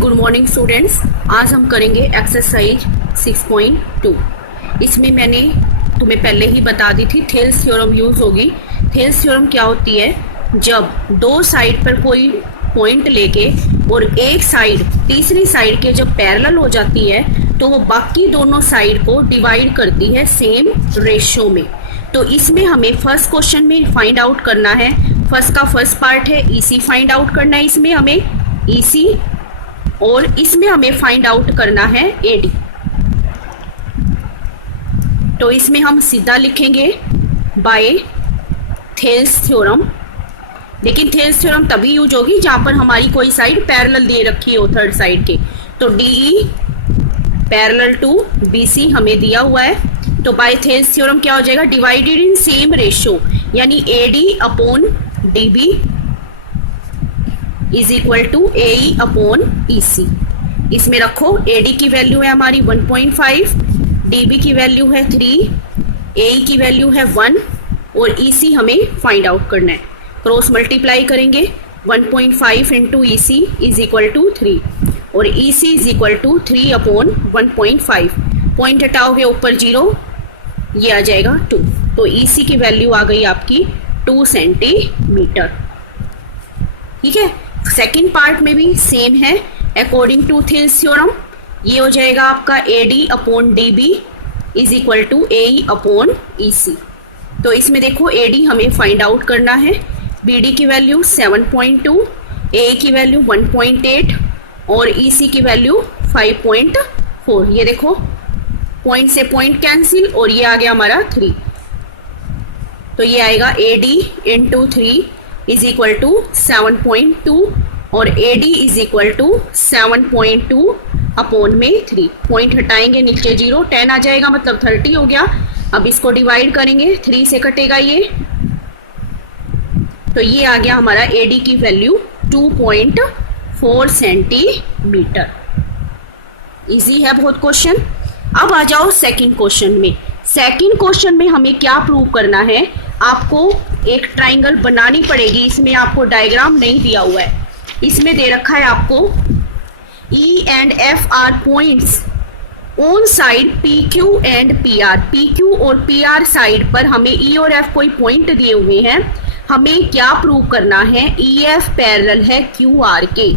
Good morning students. आज हम करेंगे एक्सरसाइज 6.2। इसमें मैंने तुम्हें पहले ही बता दी थी थेल्स थ्योरम यूज होगी। थेल्स थ्योरम क्या होती है? जब दो साइड पर कोई पॉइंट लेके और एक साइड तीसरी साइड के जब पैरेलल हो जाती है तो वो बाकी दोनों साइड को डिवाइड करती है सेम रेशियो में। तो इसमें हमें फर्स्ट क्वेश्चन में फाइंड आउट करना है। फर्स्ट का फर्स्ट पार्ट है ईसी फाइंड आउट करना है। इसमें हमें ईसी और इसमें हमें फाइंड आउट करना है एडी। तो इसमें हम सीधा लिखेंगे बाय थेल्स थ्योरम। लेकिन थेल्स थ्योरम तभी यूज होगी जहां पर हमारी कोई साइड पैरेलल दे रखी हो थर्ड साइड के। तो डीई पैरेलल टू बीसी हमें दिया हुआ है। तो बाय थेल्स थ्योरम क्या हो जाएगा? डिवाइडेड इन सेम रेशियो, यानी AD upon DB is equal to AE upon EC. इसमें रखो एडी की वैल्यू है हमारी 1.5, डीबी की वैल्यू है 3, एई की वैल्यू है 1 और ईसी हमें फाइंड आउट करना है। क्रॉस मल्टीप्लाई करेंगे 1.5 into EC is equal to 3 और EC is equal to 3 upon 1.5। Point हटाओगे ऊपर 0, ये आ जाएगा 2। तो ईसी की वैल्यू आ गई आपकी 2 सेंटीमीटर। ठीक है। सेकेंड पार्ट में भी सेम है अकॉर्डिंग टू थेल्स थ्योरम। ये हो जाएगा आपका AD upon DB is equal to AE upon EC. तो इसमें देखो एडी हमें फाइंड आउट करना है। बीडी की वैल्यू 7.2, ए की वैल्यू 1.8 और ईसी की वैल्यू 5.4। ये देखो पॉइंट से पॉइंट कैंसिल और ये आ गया हमारा 3। तो ये आएगा AD into 3 is equal to 7.2 और AD is equal to 7.2 upon में 3। पॉइंट हटाएंगे नीचे 0, 10 आ जाएगा मतलब 30 हो गया। अब इसको डिवाइड करेंगे 3 से कटेगा ये, तो ये आ गया हमारा एडी की वैल्यू 2.4 सेंटीमीटर। इजी है बहुत क्वेश्चन। अब आ जाओ सेकंड क्वेश्चन में। सेकंड क्वेश्चन में हमें क्या प्रूव करना है? आपको एक ट्राइंगल बनानी पड़ेगी। इसमें आपको डायग्राम नहीं दिया हुआ है। इसमें दे रखा है आपको E and F are points on side PQ and PR। PQ और PR साइड पर हमें E और F कोई पॉइंट दिए हुए हैं। हमें क्या प्रूव करना है? EF पैरेलल है QR के।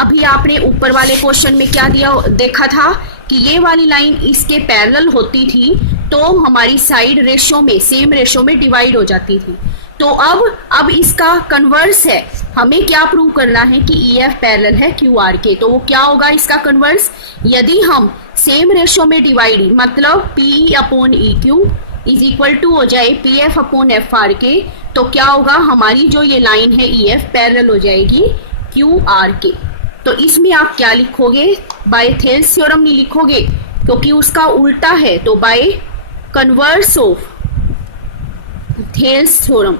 अभी आपने ऊपर वाले क्वेश्चन में क्या देखा था कि ये वाली लाइन इसके पैरेलल होती थी तो हमारी साइड रेशियो में सेम रेशियो में डिवाइड हो जाती थी। तो अब इसका कन्वर्स है। हमें क्या प्रूव करना है कि EF पैरेलल है QR के। तो वो क्या होगा इसका कन्वर्स? यदि हम सेम रेशियो में डिवाइड मतलब PE upon EQ is equal to हो जाए PF अपॉन FR के, तो क्या होगा? हमारी जो ये लाइन है EF पैरेलल हो जाएगी QR के। तो इसमें आप क्या लिखोगे? बाय थेल्स थ्योरम नहीं लिखोगे क्योंकि उसका उल्टा है। तो by converse of Thales theorem.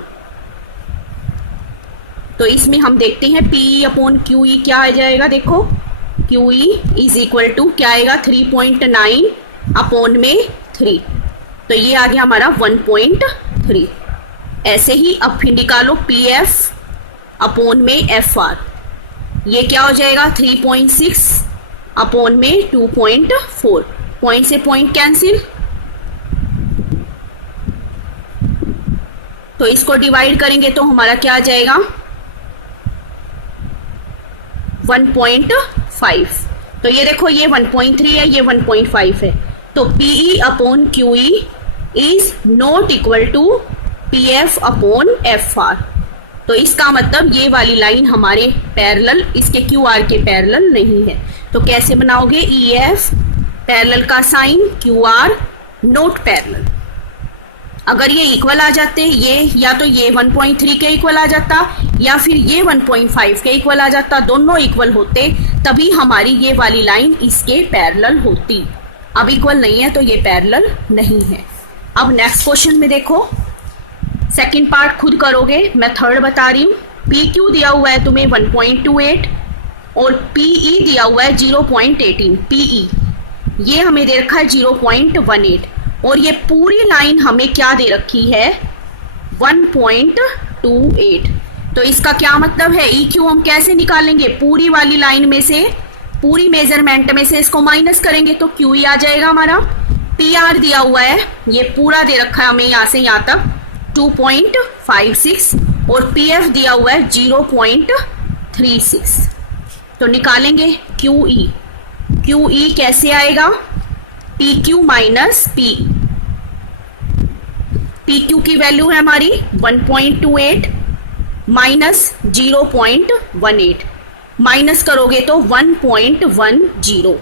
तो इसमें हम देखते हैं PE अपॉन QE क्या आ जाएगा। देखो QE इज इक्वल टू क्या आएगा? 3.9 अपॉन में 3। तो ये आ गया हमारा 1.3। ऐसे ही अब फिर निकालो PF अपॉन में FR। ये क्या हो जाएगा? 3.6 अपॉन में 2.4। पॉइंट से पॉइंट कैंसिल, तो इसको डिवाइड करेंगे तो हमारा क्या आ जाएगा? 1.5। तो ये देखो ये 1.3 है, ये 1.5 है। तो PE upon QE is not equal to PF upon FR। तो इसका मतलब ये वाली लाइन हमारे पैरेलल इसके QR के पैरेलल नहीं है। तो कैसे बनाओगे? EF पैरेलल का साइन, QR नॉट पैरेलल। अगर ये इक्वल आ जाते ये, या तो ये 1.3 के इक्वल आ जाता या फिर ये 1.5 के इक्वल आ जाता, दोनों इक्वल होते तभी हमारी ये वाली लाइन इसके पैरेलल होती। अब इक्वल नहीं है तो ये पैरेलल नहीं है। अब नेक्स्ट क्वेश्चन में देखो, सेकंड पार्ट खुद करोगे, मैं थर्ड बता रही हूँ। PQ दिया हुआ है तुम्हें 1.28 और PE दिया हुआ है 0.18। PE ये हमें दे रखा है 0.18 और ये पूरी लाइन हमें क्या दे रखी है? 1.28। तो इसका क्या मतलब है, EQ हम कैसे निकालेंगे, पूरी वाली लाइन में से पूरी मेजरमेंट में से इसको माइनस करेंगे तो QE आ जाएगा हमारा। PR दिया हुआ है, ये पूरा दे रखा है हमें यहाँ से यहाँ तक 2.56 और PF दिया हुआ है 0.36। तो निकालेंगे QE। QE कैसे आएगा? PQ minus P। PQ की वैल्यू है हमारी 1.28 माइनस 0.18, माइनस करोगे तो 1.10।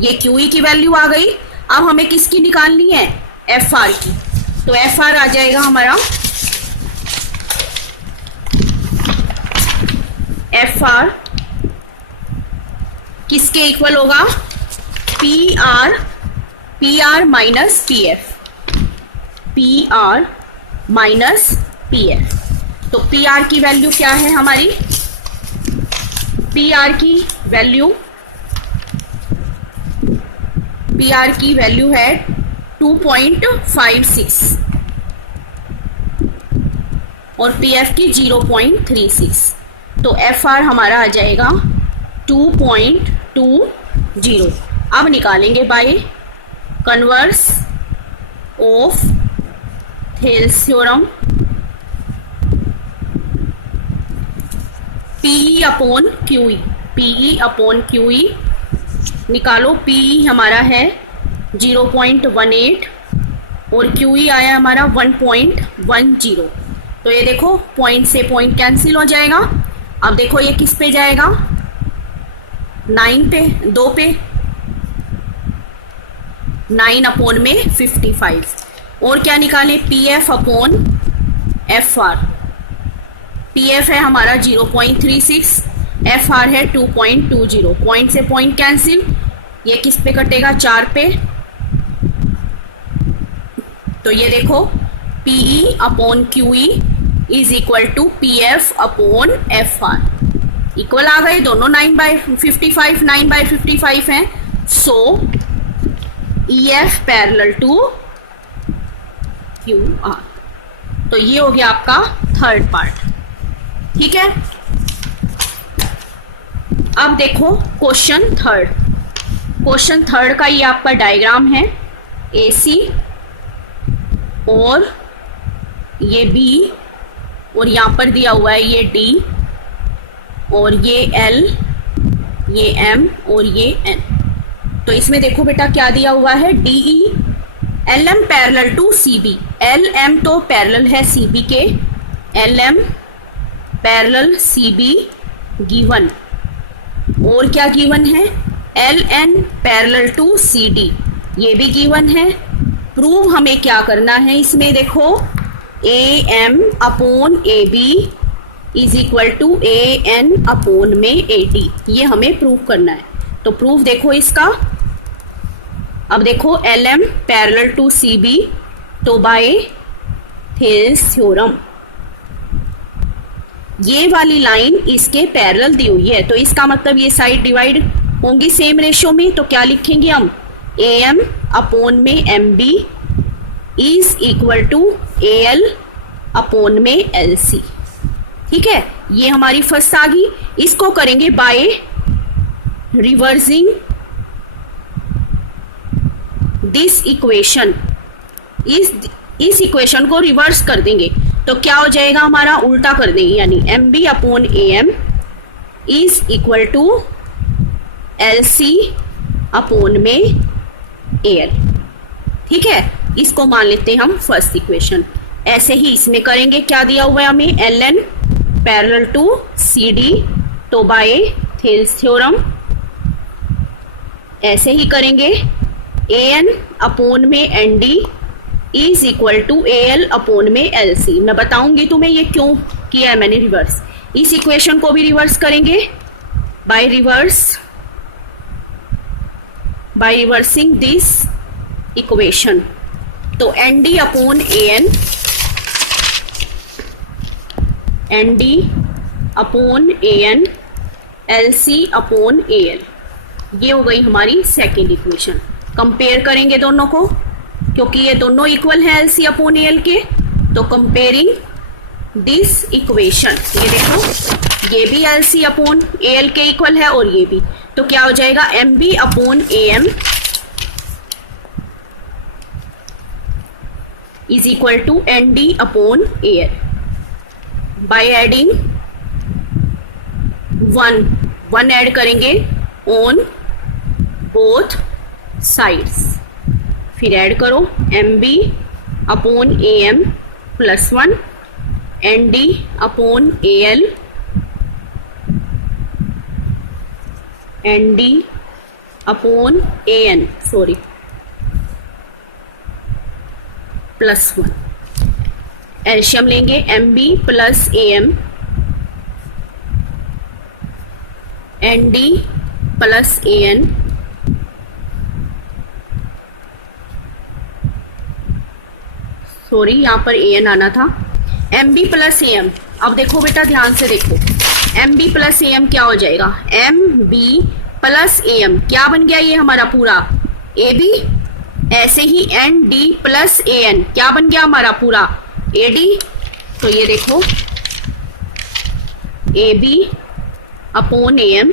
ये QE की वैल्यू आ गई। अब हमें किसकी निकालनी है? FR की। तो FR आ जाएगा हमारा, FR किसके इक्वल होगा? PR minus PF, PR minus PF। तो PR की वैल्यू क्या है हमारी? PR की वैल्यू है 2.56 और PF की 0.36। तो FR हमारा आ जाएगा 2.20। अब निकालेंगे by converse of Thales theorem. PE upon QE, PE upon QE निकालो। PE हमारा है 0.18 और QE आया हमारा 1.10। तो ये देखो पॉइंट से पॉइंट कैंसिल हो जाएगा। अब देखो ये किस पे जाएगा? 9 पे, 2 पे, 9 अपॉन में 55। और क्या निकालें? PF upon FR। PF है हमारा 0.36, FR है 2.20। पॉइंट से पॉइंट कैंसिल, ये किस पे कटेगा? 4 पे। तो ये देखो PE upon QE is equal to PF upon FR। Equal आ गए दोनों। 9/55 9/55 है। So EF parallel to QR। तो ये हो गया आपका थर्ड पार्ट। ठीक है, अब देखो क्वेश्चन थर्ड। क्वेश्चन थर्ड का ये आपका डायग्राम है। AC और ये B और यहां पर दिया हुआ है ये D और ये L, ये M और ये N। तो इसमें देखो बेटा क्या दिया हुआ है? DE LM parallel to CB। LM तो पैरेलल है CB के, LM पैरेलल CB गिवन। और क्या गिवन है? LN पैरेलल टू CD, ये भी गिवन है। प्रूव हमें क्या करना है इसमें? देखो AM upon AB is equal to AN upon में AD, ये हमें प्रूव करना है। तो प्रूफ देखो इसका। अब देखो LM पैरेलल टू CB, तो बाय थेल्स थ्योरम ये वाली लाइन इसके पैरेलल दी हुई है, तो इसका मतलब ये साइड डिवाइड होंगी सेम रेशियो में। तो क्या लिखेंगे हम? AM अपॉन में MB is equal to AL upon में LC। ठीक है, ये हमारी फर्स्ट आ गई। इसको करेंगे बाय रिवर्सिंग दिस इक्वेशन। इस इक्वेशन को रिवर्स कर देंगे तो क्या हो जाएगा हमारा? उल्टा कर देंगे, यानी MB upon AM is equal to LC upon में AL। ठीक है, इसको मान लेते हैं हम फर्स्ट इक्वेशन। ऐसे ही इसमें करेंगे। क्या दिया हुआ है हमें? LN पैरेलल टू CD, तो बाय थेल्स थ्योरम ऐसे ही करेंगे। AN अपॉन में ND is equal to AL upon में LC। मैं बताऊंगी तुम्हें ये क्यों किया है मैंने रिवर्स। इस इक्वेशन को भी रिवर्स करेंगे बाय रिवर्सिंग दिस इक्वेशन। तो ND upon AN, ND upon AN, LC upon AL, ये हो गई हमारी सेकेंड इक्वेशन। कंपेयर करेंगे दोनों को, क्योंकि ये दोनों इक्वल है LC अपॉन AL के। तो कंपेयरिंग दिस इक्वेशन, ये देखो ये भी L C upon A L के इक्वल है और ये भी, तो क्या हो जाएगा M B upon A M is equal to N D upon A L. By adding one add करेंगे ऑन बोथ साइड्स, फिर ऐड करो M B upon A M plus 1 N D upon A L N D upon A N plus 1। एल्शियम लेंगे M B plus A M N D plus A N यहां पर A N आना था, M B plus A M. अब देखो बेटा ध्यान से देखो, M B plus A M क्या हो जाएगा, M B plus A M क्या बन गया ये हमारा पूरा ए बी, ऐसे ही N D plus A N क्या बन गया हमारा पूरा ए डी। तो ये देखो A B upon A M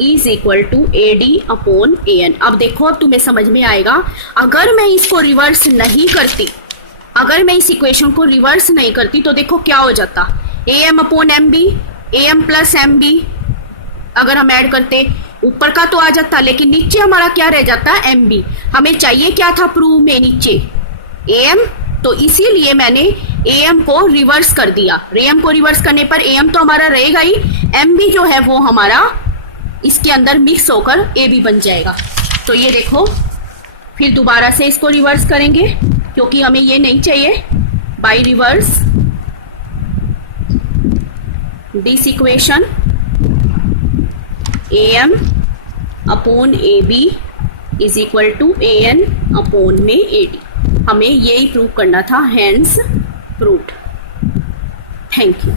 is equal to A D upon A N. अब देखो अब तुम्हें समझ में आएगा, अगर मैं इसको रिवर्स नहीं करती, अगर मैं इस इक्वेशन को रिवर्स नहीं करती तो देखो क्या हो जाता, A M upon M B, A M plus M B अगर हम ऐड करते ऊपर का तो आ जाता, लेकिन नीचे हमारा क्या रह जाता एम बी। हमें चाहिए क्या था प्रूव में नीचे ए एम, तो इसीलिए मैंने ए एम को रिवर्स कर दिया। ए एम को रिवर्स करने पर ए एम तो हमारा रहेगा ही, एम बी जो है वो हमारा इसके अंदर मिक्स होकर ए बी बन जाएगा। तो ये देखो फिर दोबारा से इसको रिवर्स करेंगे क्योंकि हमें ये नहीं चाहिए। By reverse this equation A M upon A B is equal to A N upon में ए डी। हमें यही प्रूव करना था, हैंस प्रूव्ड। Thank you.